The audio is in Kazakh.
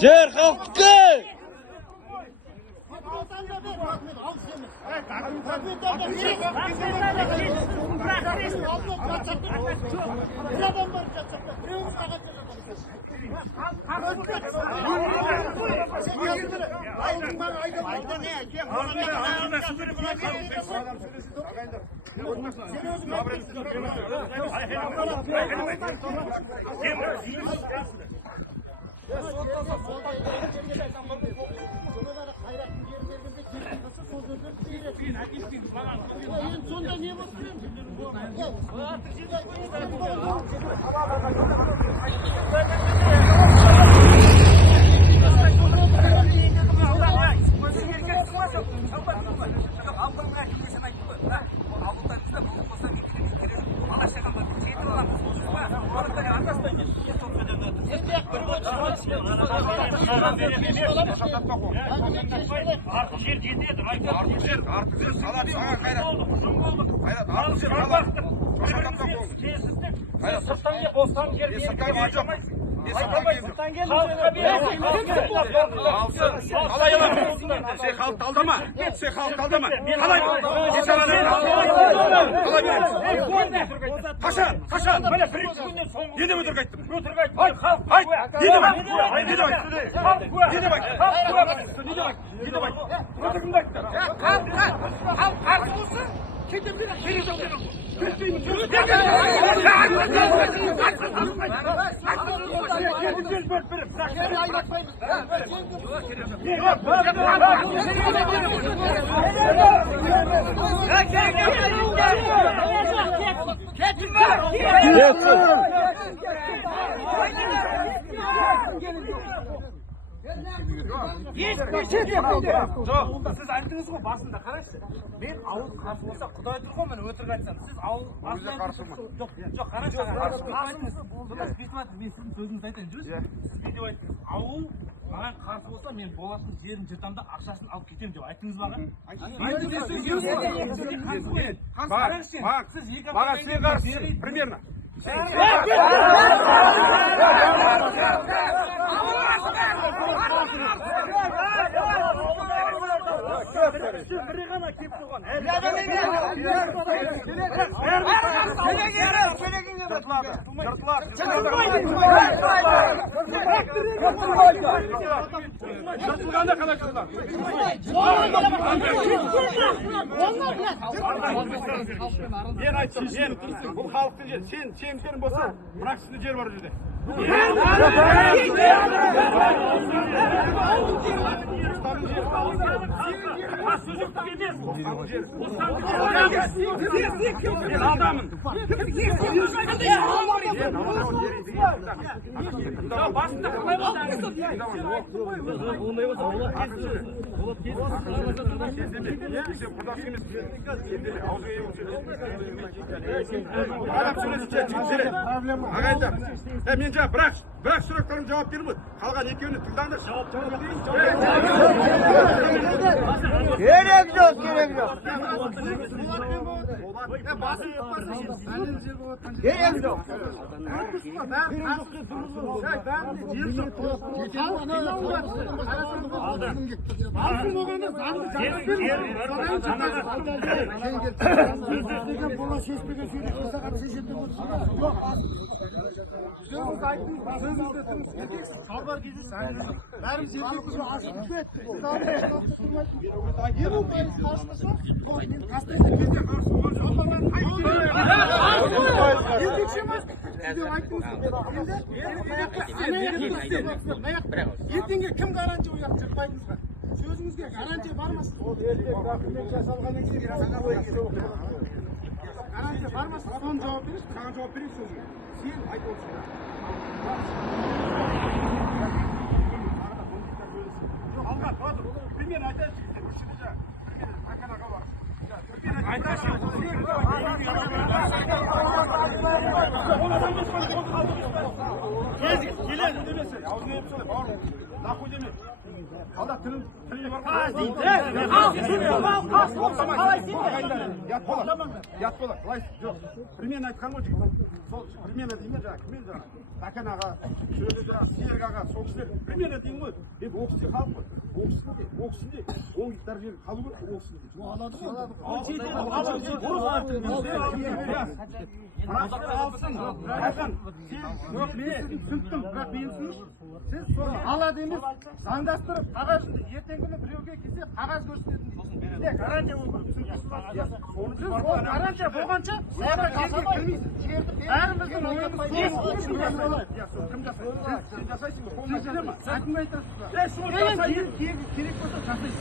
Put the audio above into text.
Жер халқы! Siz aytdınız ғой басында қарайсыз. Мен ауыл қарсы болса Құдай тұр ғой, мен өтірік айтсам. Сіз ауыл қарсымын. Жоқ, қараңыз. Қарсымыз. Бұнда бүйтіп айтып, мен сіздің сөзіңізді айтайын. Жүрсіз. Сіз не деп айттыңыз? Ауыл маған қарсы болса, мен болатын жерін жыртамда ақшасын алып кетемін деп айттыңыз ба? Айттыңыз. Примерно. Бірі ғана кеп тұрған. Жыртылғанда қалай жыртылады? Мен айттым, бұл халықтың жері. Сен жерің болса, бірақ сіздің жер бар жерде. Мен алдамын. Басында қалай мен жаңа бірақ сұрақтарым жауап бермеді. Қалған екеуіне тыңдаңдар. Керек жоқ. Басын ұқпаса сен әлем жер болып жатқан жер. Енді жоқ. Ертеңге кім гарантия ұяп жыртпайтыныңызға? Сөзіңізге гарантия бар ма? Гарантия бар ма? Соны жауап бересіз, саған жауап берейін сөзіңе. Сен айтып отырсың. Жоқ, алға, тұр. Примерно айтайыншы. Көшеде жаңа. Примерно бар. Келеді демесе, аузына еп солай, бауырым. Нахуй деме. Алда тілін бар. Ят бола. Былай, жоқ. Примерно айтқан ғой жігіт. Сол примерно деймін жаңа, кіммен жаңа? Бәкен аға, шөлі жаңа, Серік аға, сол кісілер. Примерно деймін ғой. Енді оқысың халық қой. Оқысың 10 гектар жер қалу керек, оқысың. Алады. Түсінттім, бірақ мен түсініш. Сіз соны алады емес, заңдастырып, қағаз ертеңгі күні біреуге келсе, қағаз көрсететін дейсіз. Не, гарантия ол керек, түсініксіз. Сіз ол гарантия болғанша, саяға жерге келмейсіз. Бәріміздің ойымыз кім жасайды? Сен жасайсың ба? Қолына келе ма? Әкімге айтасыз ба? Керек болса жасайсыз.